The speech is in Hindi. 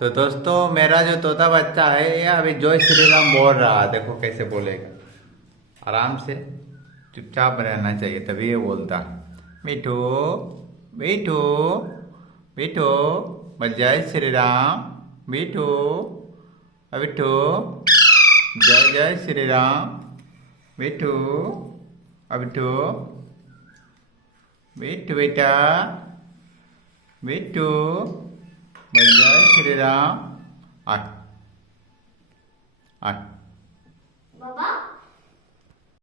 तो दोस्तों मेरा जो तोता बच्चा है ये अभी जय श्री राम बोल रहा है। देखो कैसे बोलेगा। आराम से चुपचाप रहना चाहिए तभी ये बोलता। मिठू, मिठू, मिठू, बोल जय श्री राम। मिठू, मिठू, जय जय श्री राम। मिठू, मिठू, मिठू बेटा, मिठू, बोल जय श्री राम। आठ, आठ।